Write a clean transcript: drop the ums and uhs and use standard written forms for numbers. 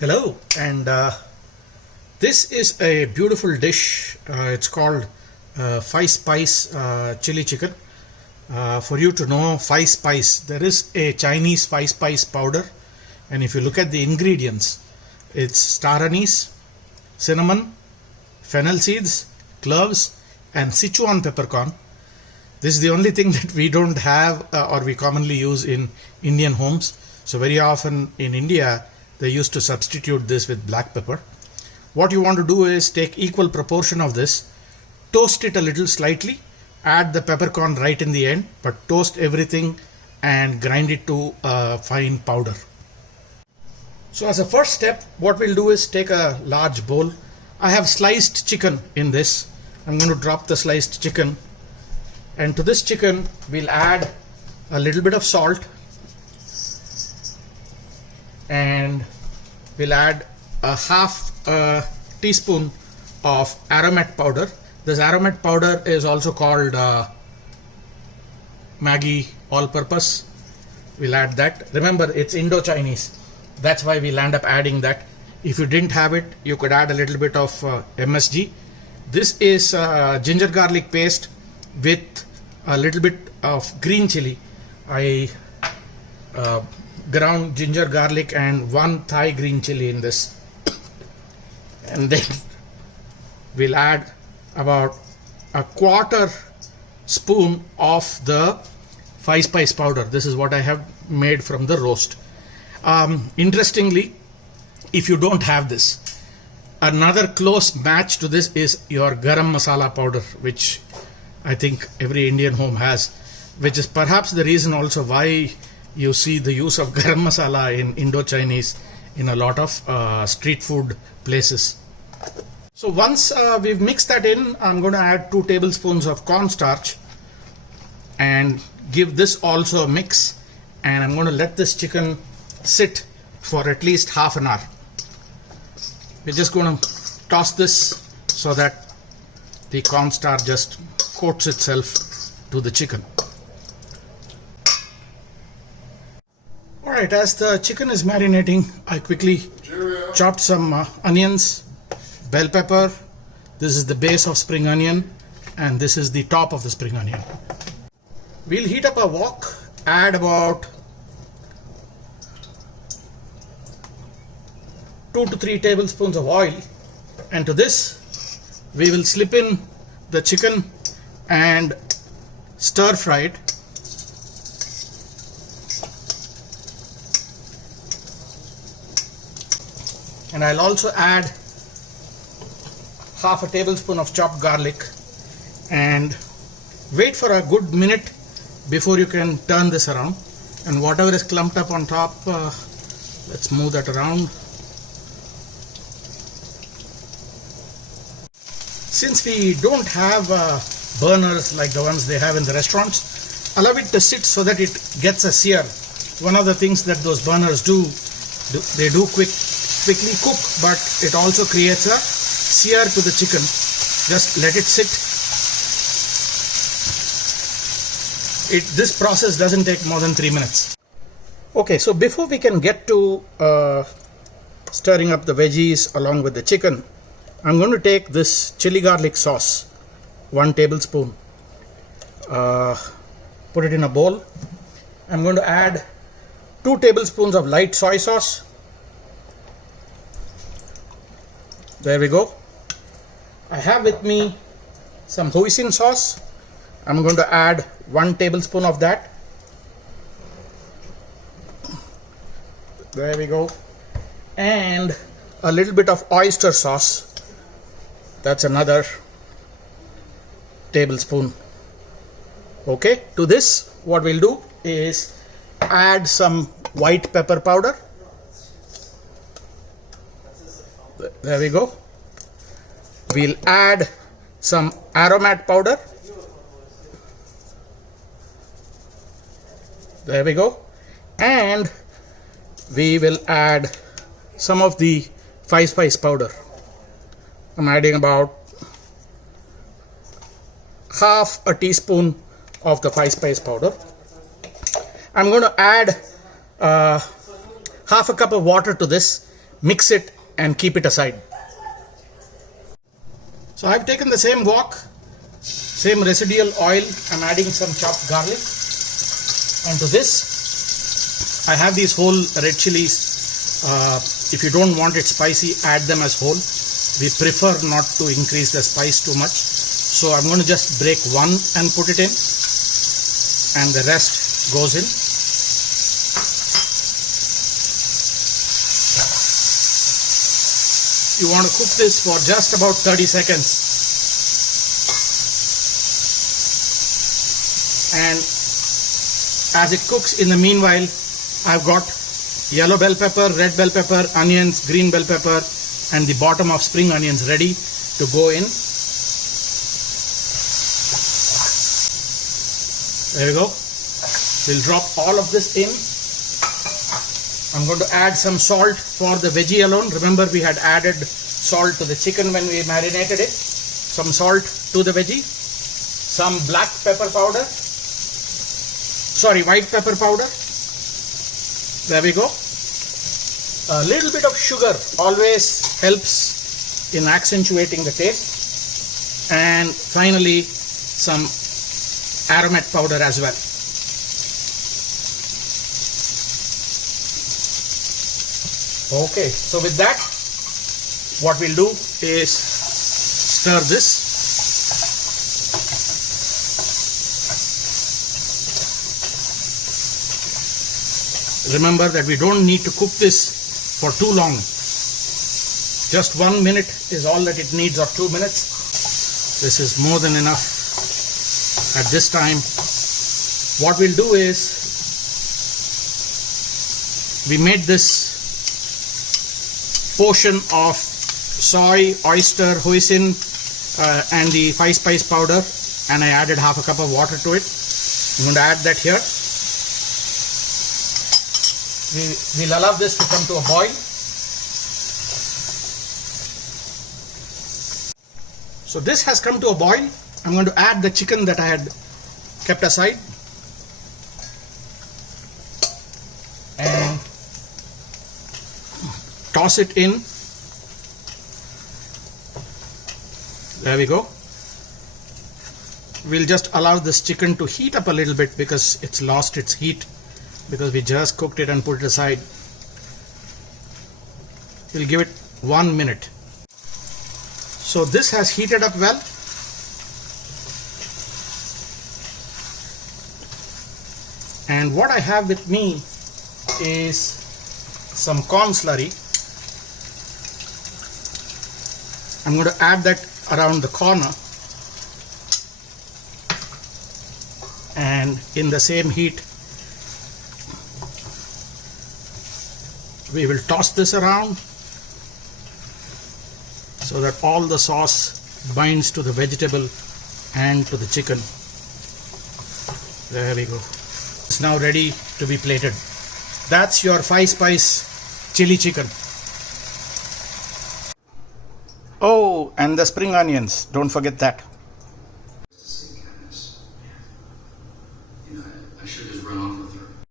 Hello, and this is a beautiful dish. It's called 5-spice chili chicken. For you to know 5-spice, there is a Chinese 5-spice powder, and if you look at the ingredients, it's Star Anise, cinnamon, fennel seeds, cloves, and Sichuan peppercorn. This is the only thing that we don't have or we commonly use in Indian homes. So very often in India, they used to substitute this with black pepper. What you want to do is take equal proportion of this, toast it a little slightly, add the peppercorn right in the end, but toast everything and grind it to a fine powder. So as a first step, what we'll do is take a large bowl. I have sliced chicken in this. I'm going to drop the sliced chicken, and to this chicken we'll add a little bit of salt, and we'll add a half teaspoon of aromat powder. This aromat powder is also called Maggi all-purpose. We'll add that. Remember, it's Indo Chinese. That's why we'll end up adding that. If you didn't have it, you could add a little bit of MSG. This is ginger garlic paste with a little bit of green chili. I ground ginger garlic and 1 Thai green chili in this, and then we'll add about a 1/4 spoon of the 5-spice powder. This is what I have made from the roast. Interestingly, if you don't have this, another close match to this is your garam masala powder, which I think every Indian home has, which is perhaps the reason also why you see the use of garam masala in Indo Chinese in a lot of street food places. So once we've mixed that in, I'm going to add 2 tablespoons of corn starch and give this also a mix, and I'm going to let this chicken sit for at least half an hour. We're just going to toss this so that the corn starch just coats itself to the chicken. Alright, as the chicken is marinating, I quickly chopped some onions, bell pepper. This is the base of spring onion, and this is the top of the spring onion. We'll heat up a wok, add about 2 to 3 tablespoons of oil, and to this we will slip in the chicken and stir fry it. And I'll also add half a tablespoon of chopped garlic and wait for a good minute before you can turn this around. And whatever is clumped up on top, let's move that around. Since we don't have burners like the ones they have in the restaurants, allow it to sit so that it gets a sear. One of the things that those burners do, they do quickly cook, but it also creates a sear to the chicken. Just let it sit. This process doesn't take more than 3 minutes. Okay, so before we can get to stirring up the veggies along with the chicken, I'm going to take this chili garlic sauce, 1 tablespoon, put it in a bowl. I'm going to add 2 tablespoons of light soy sauce. There we go. I have with me some hoisin sauce. I'm going to add 1 tablespoon of that. There we go. And a little bit of oyster sauce. That's another tablespoon. Okay, to this what we'll do is add some white pepper powder. There we go. We'll add some aromat powder. There we go. And we will add some of the 5-spice powder. I'm adding about half a teaspoon of the 5-spice powder. I'm going to add half a cup of water to this mix it and keep it aside. So I've taken the same wok, same residual oil. I'm adding some chopped garlic, and to this I have these whole red chilies. If you don't want it spicy, add them as whole. We prefer not to increase the spice too much, so I'm going to just break one and put it in, and the rest goes in. You want to cook this for just about 30 seconds. And as it cooks, in the meanwhile, I've got yellow bell pepper, red bell pepper, onions, green bell pepper, and the bottom of spring onions ready to go in. There we go. We'll drop all of this in. I'm going to add some salt for the veggie alone. Remember, we had added salt to the chicken when we marinated it. Some salt to the veggie. Some black pepper powder. Sorry, white pepper powder. There we go. A little bit of sugar always helps in accentuating the taste. And finally, some aromat powder as well. Okay, so with that, what we'll do is stir this. Remember that we don't need to cook this for too long. Just 1 minute is all that it needs, or 2 minutes. This is more than enough at this time. What we'll do is, we made this portion of soy, oyster, hoisin, and the 5 spice powder, and I added half a cup of water to it. I'm going to add that here. We'll allow this to come to a boil. So this has come to a boil. I'm going to add the chicken that I had kept aside. And toss it in. There we go. We'll just allow this chicken to heat up a little bit because it's lost its heat, because we just cooked it and put it aside. We'll give it 1 minute. So this has heated up well. And what I have with me is some corn slurry. I'm going to add that around the corner, and in the same heat we will toss this around so that all the sauce binds to the vegetable and to the chicken. There we go. It's now ready to be plated. That's your 5 spice chili chicken. Oh, and the spring onions, don't forget that.